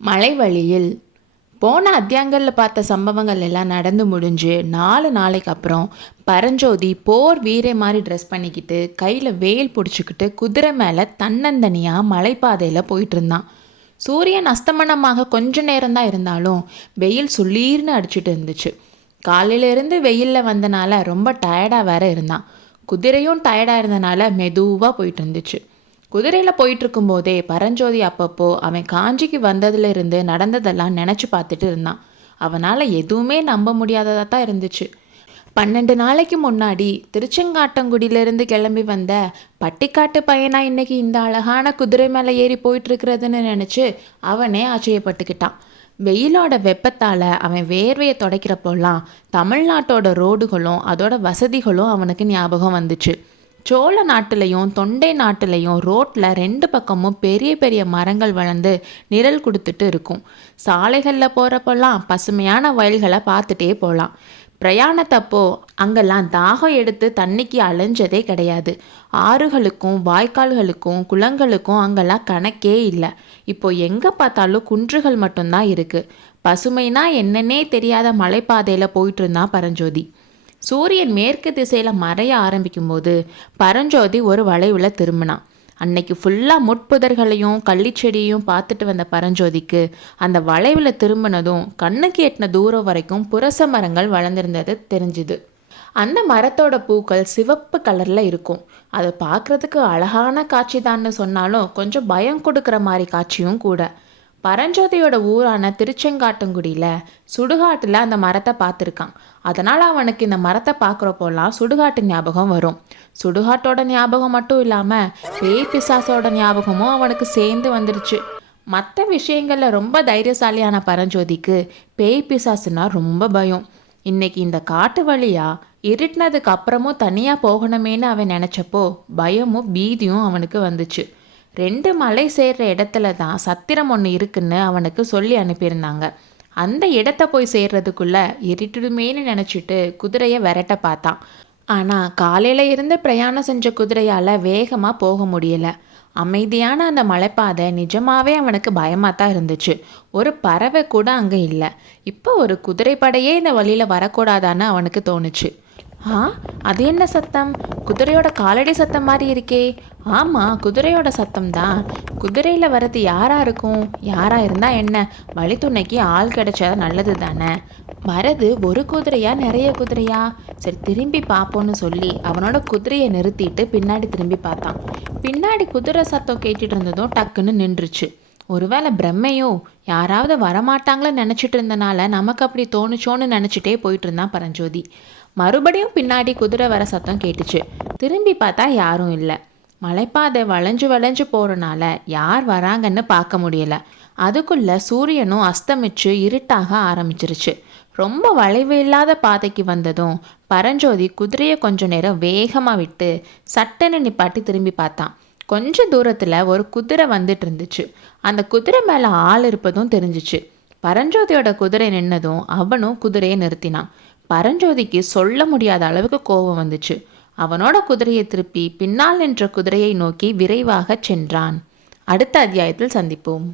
மலை வழியில் போன அத்தியாயங்களில் பார்த்த சம்பவங்கள் எல்லாம் நடந்து முடிஞ்சு 4 நாளைக்கு அப்புறம் பரஞ்சோதி போர் வீரே மாதிரி ட்ரெஸ் பண்ணிக்கிட்டு கையில் வேல் பிடிச்சிக்கிட்டு குதிரை மேலே தன்னந்தனியாக மலைப்பாதையில் போயிட்டு இருந்தான். சூரியன் அஸ்தமனமாக கொஞ்ச நேரம்தான் இருந்தாலும் வெயில் சுளீர்னு அடிச்சுட்டு இருந்துச்சு. காலையிலேருந்து வெயிலில் வந்தனால ரொம்ப டயர்டாக வேற இருந்தான். குதிரையும் டயர்டாக இருந்தனால மெதுவாக போயிட்டு இருந்துச்சு. குதிரையில் போயிட்டுருக்கும்போதே பரஞ்சோதி அப்பப்போ அவன் காஞ்சிக்கு வந்ததுலேருந்து நடந்ததெல்லாம் நினச்சி பார்த்துட்டு இருந்தான். அவனால் எதுவுமே நம்ப முடியாததாக தான் இருந்துச்சு. 12 நாளைக்கு முன்னாடி திருச்செங்காட்டங்குடியிலேருந்து கிளம்பி வந்த பட்டிக்காட்டு பையனா இன்னைக்கு இந்த அழகான குதிரை மேலே ஏறி போயிட்டுருக்கிறதுன்னு நினச்சி அவனே ஆச்சரியப்பட்டுக்கிட்டான். வெயிலோட வெப்பத்தால் அவன் வேர்வையை துடைக்கிறப்போலாம் தமிழ்நாட்டோட ரோடுகளும் அதோட வசதிகளும் அவனுக்கு ஞாபகம் வந்துச்சு. சோழ நாட்டிலையும் தொண்டை நாட்டிலையும் ரோட்டில் 2 பக்கமும் பெரிய பெரிய மரங்கள் வளர்ந்து நிழல் கொடுத்துட்டு இருக்கும். சாலைகளில் போகிறப்பெல்லாம் பசுமையான வயல்களை பார்த்துட்டே போகலாம். பிரயாணத்தப்போ அங்கெல்லாம் தாகம் எடுத்து தண்ணிக்கு அலைஞ்சதே கிடையாது. ஆறுகளுக்கும் வாய்க்கால்களுக்கும் குளங்களுக்கும் அங்கெல்லாம் கணக்கே இல்லை. இப்போ எங்கே பார்த்தாலும் குன்றுகள் மட்டும்தான் இருக்குது. பசுமைனா என்னன்னே தெரியாத மலைப்பாதையில் போயிட்டு இருந்தான் பரஞ்சோதி. சூரியன் மேற்கு திசையில் மறைய ஆரம்பிக்கும்போது பரஞ்சோதி ஒரு வளைவில் திரும்பினான். அன்னைக்கு ஃபுல்லாக முட்புதர்களையும் கள்ளிச்செடியையும் பார்த்துட்டு வந்த பரஞ்சோதிக்கு அந்த வளைவில் திரும்பினதும் கண்ணுக்கு எட்டின தூரம் வரைக்கும் புரச மரங்கள் வளர்ந்துருந்தது தெரிஞ்சுது. அந்த மரத்தோட பூக்கள் சிவப்பு கலரில் இருக்கும். அதை பார்க்குறதுக்கு அழகான காட்சி தான்னு சொன்னாலும் கொஞ்சம் பயம் கொடுக்குற மாதிரி காட்சியும் கூட. பரஞ்சோதியோட ஊரான திருச்செங்காட்டங்குடியில் சுடுகாட்டில் அந்த மரத்தை பார்த்துருக்கான். அதனால் அவனுக்கு இந்த மரத்தை பார்க்குறப்போலாம் சுடுகாட்டு ஞாபகம் வரும். சுடுகாட்டோட ஞாபகம் மட்டும் இல்லாமல் பேய் பிசாசோட ஞாபகமும் அவனுக்கு சேர்ந்து வந்துடுச்சு. மற்ற விஷயங்களில் ரொம்ப தைரியசாலியான பரஞ்சோதிக்கு பேய் பிசாசுனா ரொம்ப பயம். இன்னைக்கு இந்த காட்டு வழியாக இருட்டினதுக்கு அப்புறமும் தனியாக போகணுமேன்னு அவன் நினச்சப்போ பயமும் பீதியும் அவனுக்கு வந்துச்சு. 2 மலை சேர்ற இடத்துல தான் சத்திரம் ஒன்று இருக்குன்னு அவனுக்கு சொல்லி அனுப்பியிருந்தாங்க. அந்த இடத்த போய் சேர்றதுக்குள்ளே இருட்டுடுமேன்னு நினச்சிட்டு குதிரையை விரட்ட பார்த்தான். ஆனால் காலையில் இருந்து பிரயாணம் செஞ்ச குதிரையால் வேகமாக போக முடியலை. அமைதியான அந்த மலைப்பாதை நிஜமாகவே அவனுக்கு பயமாக தான் இருந்துச்சு. ஒரு பறவை கூட அங்கே இல்லை. இப்போ ஒரு குதிரைப்படையே இந்த வழியில் வரக்கூடாதான்னு அவனுக்கு தோணுச்சு. அது என்ன சத்தம்? குதிரையோட காலடி சத்தம் மாதிரி இருக்கே. ஆமாம், குதிரையோட சத்தம் தான். குதிரையில் வர்றது யாராக இருக்கும்? யாராக இருந்தால் என்ன, வழித்துணைக்கு ஆள் கிடைச்சா நல்லது தானே. வரது ஒரு குதிரையா நிறைய குதிரையா? சரி திரும்பி பார்ப்போன்னு சொல்லி அவனோட குதிரையை நிறுத்திட்டு பின்னாடி திரும்பி பார்த்தான். பின்னாடி குதிரை சத்தம் கேட்டுட்டு இருந்ததும் டக்குன்னு நின்றுச்சு. ஒருவேளை பிரம்மையோ, யாராவது வரமாட்டாங்களன்னு நினச்சிட்டு இருந்தனால நமக்கு அப்படி தோணுச்சோன்னு நினச்சிட்டே போயிட்டு இருந்தான் பரஞ்சோதி. மறுபடியும் பின்னாடி குதிரை வர சத்தம் கேட்டுச்சு. திரும்பி பார்த்தா யாரும் இல்லை. மலைப்பாதை வளைஞ்சு வளைஞ்சு போகிறனால யார் வராங்கன்னு பார்க்க முடியலை. அதுக்குள்ளே சூரியனும் அஸ்தமிச்சு இருட்டாக ஆரம்பிச்சிருச்சு. ரொம்ப வளைவு இல்லாத பாதைக்கு வந்ததும் பரஞ்சோதி குதிரையை கொஞ்ச நேரம் வேகமாக விட்டு சட்டன்னு நிப்பாட்டி திரும்பி பார்த்தான். கொஞ்ச தூரத்தில் ஒரு குதிரை வந்துட்டு இருந்துச்சு. அந்த குதிரை மேலே ஆள் இருப்பதும் தெரிஞ்சிச்சு. பரஞ்சோதியோட குதிரை நின்னதும் அவனும் குதிரையை நிறுத்தினான். பரஞ்சோதிக்கு சொல்ல முடியாத அளவுக்கு கோபம் வந்துச்சு. அவனோட குதிரையை திருப்பி பின்னால் நின்ற குதிரையை நோக்கி விரைவாக சென்றான். அடுத்த அத்தியாயத்தில் சந்திப்போம்.